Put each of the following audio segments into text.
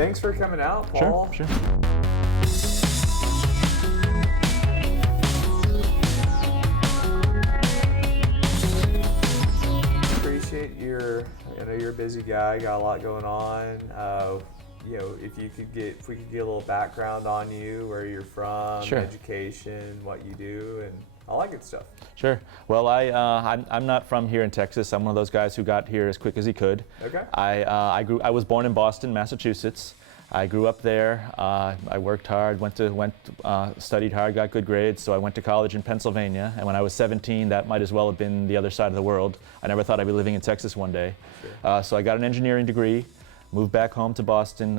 Thanks for coming out, Paul. Sure. Appreciate I know you're a busy guy, got a lot going on. If we could get a little background on you, where you're from, Sure. education, what you do, and all that good stuff. Sure. Well, I'm not from here in Texas. I'm one of those guys who got here as quick as he could. Okay. I was born in Boston, Massachusetts. I grew up there. I worked hard, studied hard, got good grades. So I went to college in Pennsylvania. And when I was 17, that might as well have been the other side of the world. I never thought I'd be living in Texas one day. Sure. So I got an engineering degree, moved back home to Boston,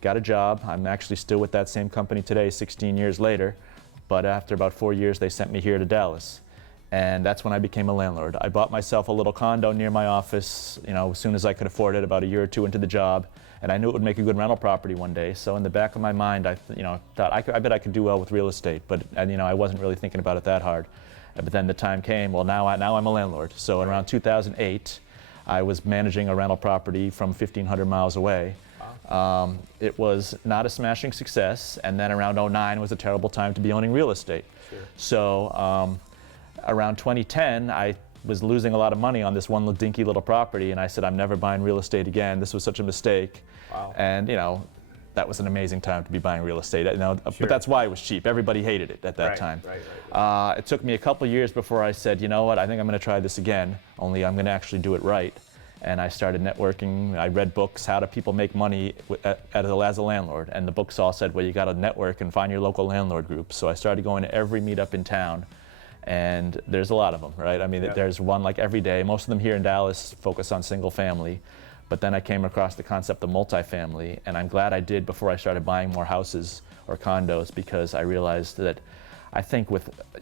got a job. I'm actually still with that same company today, 16 years later. But after about 4 years, they sent me here to Dallas. And that's when I became a landlord. I bought myself a little condo near my office, as soon as I could afford it, about a year or two into the job. And I knew it would make a good rental property one day. So in the back of my mind, I thought I bet I could do well with real estate. But I wasn't really thinking about it that hard. But then the time came. Well, now I'm a landlord. So around 2008, I was managing a rental property from 1,500 miles away. It was not a smashing success, and then around 2009 was a terrible time to be owning real estate. Sure. So around 2010, I was losing a lot of money on this one little dinky little property, and I said, I'm never buying real estate again. This was such a mistake. Wow. And that was an amazing time to be buying real estate. Sure. But that's why it was cheap. Everybody hated it at that time. Right. It took me a couple years before I said, you know what, I think I'm going to try this again, only I'm going to actually do it right. And I started networking. I read books, how do people make money as a landlord? And the books all said, well, you got to network and find your local landlord group. So I started going to every meetup in town. And there's a lot of them, right? I mean, There's one like every day. Most of them here in Dallas focus on single family. But then I came across the concept of multifamily. And I'm glad I did before I started buying more houses or condos, because I realized that I think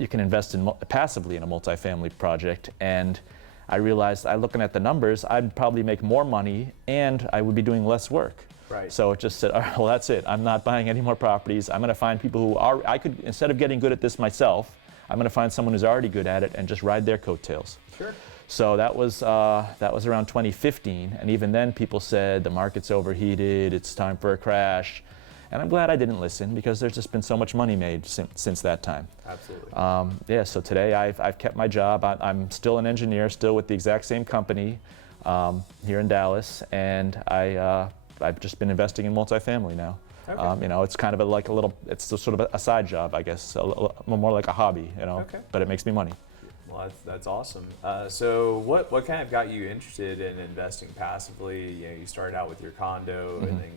you can invest passively in a multifamily project. And I realized, looking at the numbers, I'd probably make more money and I would be doing less work. Right. So it just said, all right, well, that's it. I'm not buying any more properties. I'm going to find people instead of getting good at this myself, I'm going to find someone who's already good at it and just ride their coattails. Sure. So that was around 2015. And even then people said the market's overheated, it's time for a crash. And I'm glad I didn't listen, because there's just been so much money made since that time. Absolutely. So today I've kept my job. I'm still an engineer, still with the exact same company here in Dallas, and I've just been investing in multifamily now. Okay. It's kind of it's sort of a side job, I guess, more like a hobby, Okay. But it makes me money. Well, that's awesome. So what kind of got you interested in investing passively? You started out with your condo and then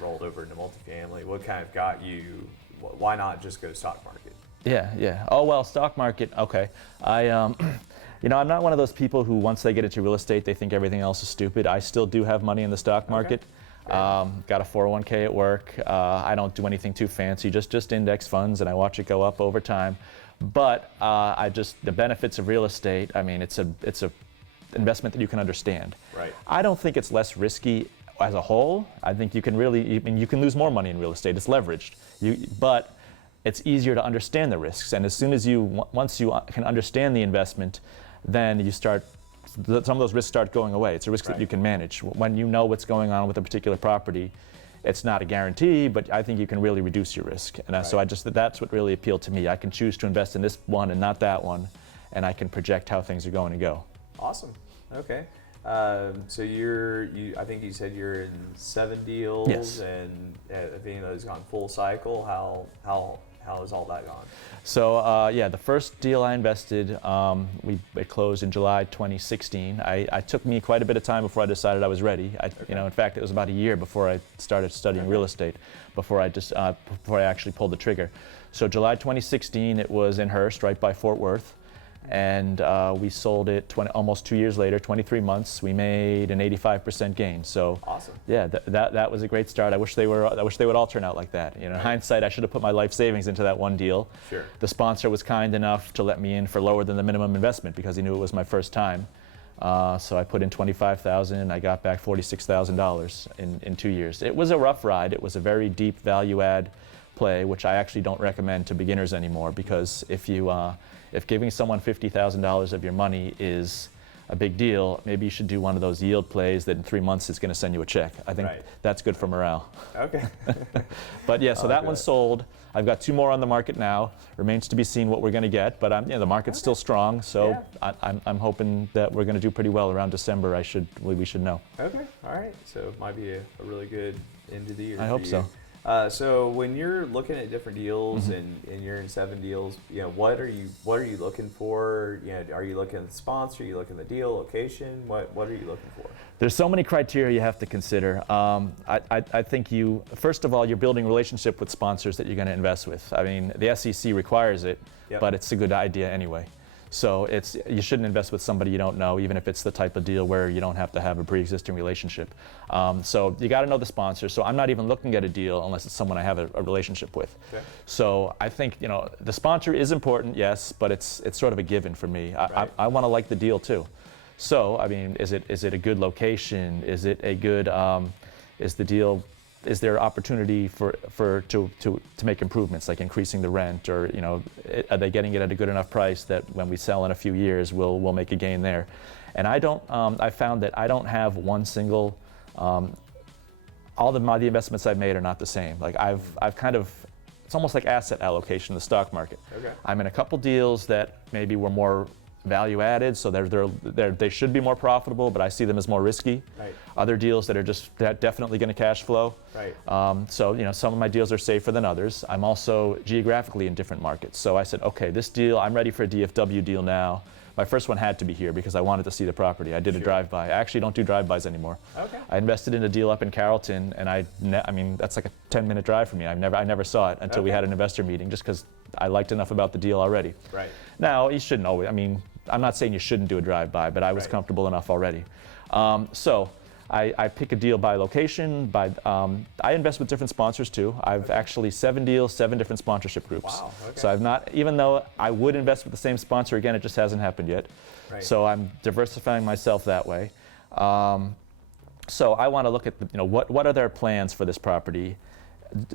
rolled over into multifamily. What kind of got you, why not just go stock market? Yeah. Oh, well, stock market, okay. I'm not one of those people who, once they get into real estate, they think everything else is stupid. I still do have money in the stock market. Okay. Got a 401k at work. I don't do anything too fancy, just index funds, and I watch it go up over time. But the benefits of real estate, I mean, it's a investment that you can understand. Right. I don't think it's less risky as a whole. I think you can lose more money in real estate. It's leveraged. But it's easier to understand the risks. And as soon as once you can understand the investment, then some of those risks start going away. It's a risk that you can manage. When you know what's going on with a particular property, it's not a guarantee, but I think you can really reduce your risk. And so that's what really appealed to me. I can choose to invest in this one and not that one, and I can project how things are going to go. Awesome. Okay. So I think you said you're in 7 deals. Yes. And I think those gone full cycle. How has all that gone? So the first deal I invested, it closed in July 2016. It took me quite a bit of time before I decided I was ready. In fact, it was about a year before I started studying real estate, before I actually pulled the trigger. So July 2016, it was in Hearst, right by Fort Worth. And we sold it almost 2 years later, 23 months. We made an 85% gain. So awesome. Yeah, that was a great start. I wish they would all turn out like that. In hindsight, I should have put my life savings into that one deal. Sure. The sponsor was kind enough to let me in for lower than the minimum investment because he knew it was my first time. So I put in $25,000 and I got back $46,000 in 2 years. It was a rough ride. It was a very deep value add play, which I actually don't recommend to beginners anymore, because if giving someone $50,000 of your money is a big deal, maybe you should do one of those yield plays that in 3 months is going to send you a check. I think that's good for morale. Okay. But yeah, so that one's sold. I've got 2 more on the market now. Remains to be seen what we're going to get, but the market's still strong, so I'm hoping that we're going to do pretty well around December. We should know. Okay, all right. So it might be a really good end of the year. I hope so. So when you're looking at different deals and you're in 7 deals, what are you looking for? Are you looking at the sponsor? Are you looking at the deal, location? What are you looking for? There's so many criteria you have to consider. I think first of all, you're building a relationship with sponsors that you're going to invest with. I mean, the SEC requires it, but it's a good idea anyway. So you shouldn't invest with somebody you don't know, even if it's the type of deal where you don't have to have a pre-existing relationship. So you got to know the sponsor. So I'm not even looking at a deal unless it's someone I have a relationship with. Okay. So I think the sponsor is important, yes, but it's sort of a given for me. I want to like the deal too. So I mean, is it a good location? Is it a good? Is there opportunity to make improvements, like increasing the rent, or are they getting it at a good enough price that when we sell in a few years, we'll make a gain there? And I found that I don't have one single. All the investments I've made are not the same. Like I've kind of, it's almost like asset allocation in the stock market. Okay. I'm in a couple deals that maybe were more value added, so they should be more profitable, but I see them as more risky. Right. Other deals that are just definitely going to cash flow. Right. So some of my deals are safer than others. I'm also geographically in different markets. So I said, okay, this deal, I'm ready for a DFW deal now. My first one had to be here because I wanted to see the property. I did a drive-by. I actually don't do drive-bys anymore. Okay. I invested in a deal up in Carrollton, and I mean that's like a 10-minute drive for me. I never saw it until we had an investor meeting, just because I liked enough about the deal already. Right. Now you shouldn't always. I mean, I'm not saying you shouldn't do a drive-by, but I was comfortable enough already. So I pick a deal by location. I invest with different sponsors too. I've actually 7 deals, 7 different sponsorship groups. Wow. Okay. So I've not, even though I would invest with the same sponsor again, it just hasn't happened yet. Right. So I'm diversifying myself that way. So I want to look at what are their plans for this property.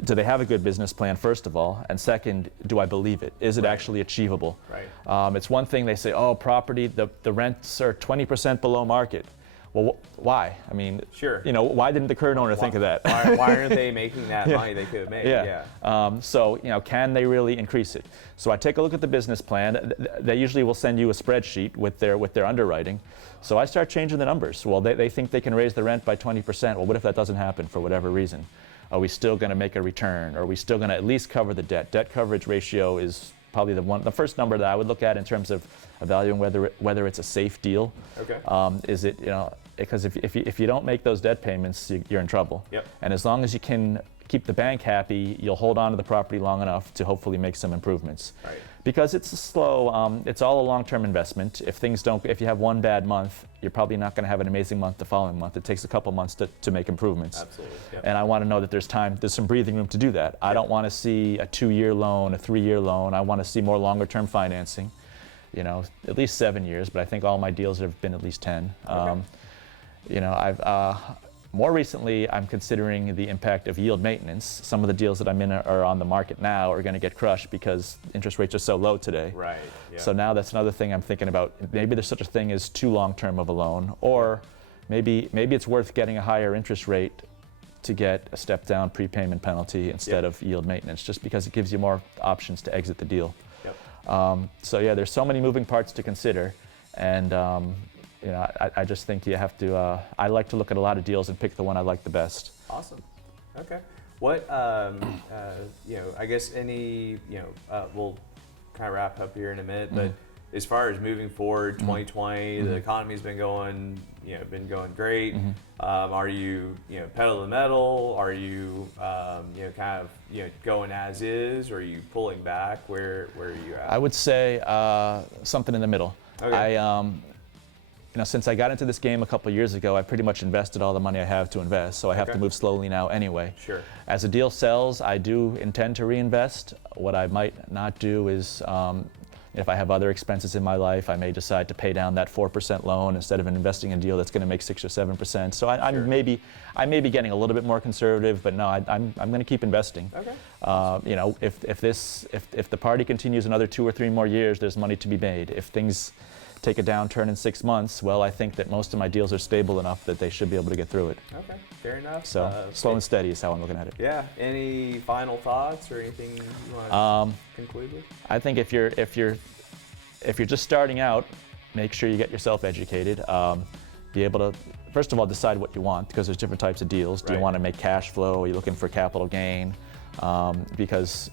Do they have a good business plan, first of all? And second, do I believe it? Is it actually achievable? Right. It's one thing they say, oh, property, the rents are 20% below market. Well, why? I mean, sure. Why didn't the current owner think of that? Why aren't they making that money they could have made? Yeah. So, can they really increase it? So I take a look at the business plan. They usually will send you a spreadsheet with their underwriting. So I start changing the numbers. Well, they think they can raise the rent by 20%. Well, what if that doesn't happen for whatever reason? Are we still going to make a return? Are we still going to at least cover the debt? Debt coverage ratio is probably the first number that I would look at in terms of evaluating whether it's a safe deal. Okay. Is it because if you don't make those debt payments, you're in trouble. Yep. And as long as you can keep the bank happy, you'll hold on to the property long enough to hopefully make some improvements. Right. Because it's it's all a long-term investment. If you have one bad month, you're probably not going to have an amazing month the following month. It takes a couple months to make improvements. Absolutely. Yep. And I want to know that there's some breathing room to do that. I don't want to see a 2-year loan, a 3-year loan. I want to see more longer-term financing. At least 7 years, but I think all my deals have been at least 10. Okay. More recently, I'm considering the impact of yield maintenance. Some of the deals that I'm in are on the market now are going to get crushed because interest rates are so low today. Right. Yeah. So now that's another thing I'm thinking about. Maybe there's such a thing as too long-term of a loan, or maybe it's worth getting a higher interest rate to get a step-down prepayment penalty instead of yield maintenance, just because it gives you more options to exit the deal. Yep. So yeah, there's so many moving parts to consider, and I just think you have to. I like to look at a lot of deals and pick the one I like the best. Awesome. Okay. What I guess we'll kind of wrap up here in a minute, but as far as moving forward, 2020, the economy's been going great. Are you pedal to the metal? Are you kind of going as is, or are you pulling back? Where are you at? I would say something in the middle. Okay. Since I got into this game a couple of years ago, I pretty much invested all the money I have to invest, so I have to move slowly now anyway. Sure. As a deal sells, I do intend to reinvest. What I might not do is, if I have other expenses in my life, I may decide to pay down that 4% loan instead of investing in a deal that's going to make 6 or 7%. So I may be getting a little bit more conservative, but no, I'm going to keep investing. Okay. If the party continues another 2 or 3 more years, there's money to be made. If things take a downturn in 6 months, well, I think that most of my deals are stable enough that they should be able to get through it. Okay, fair enough. So slow and steady is how I'm looking at it. Yeah. Any final thoughts or anything you want to conclude with? I think if you're just starting out, make sure you get yourself educated. Be able to, first of all, decide what you want, because there's different types of deals. Do you want to make cash flow? Are you looking for capital gain? Because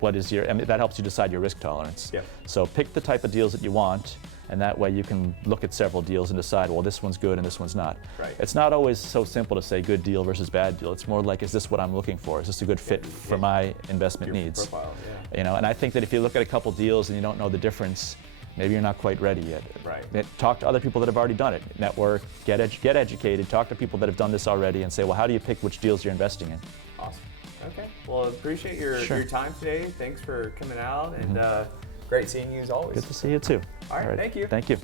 that helps you decide your risk tolerance. Yep. So pick the type of deals that you want, and that way you can look at several deals and decide, well, this one's good and this one's not. Right. It's not always so simple to say good deal versus bad deal. It's more like, is this what I'm looking for? Is this a good fit for my investment Your needs? profile, yeah. You know, and I think that if you look at a couple deals and you don't know the difference, maybe you're not quite ready yet. Right. Talk to other people that have already done it. Network, get educated, talk to people that have done this already, and say, well, how do you pick which deals you're investing in? Awesome. Okay. Well, appreciate your Sure. time today. Thanks for coming out, and great seeing you as always. Good to see you too. All right. Thank you. Thank you.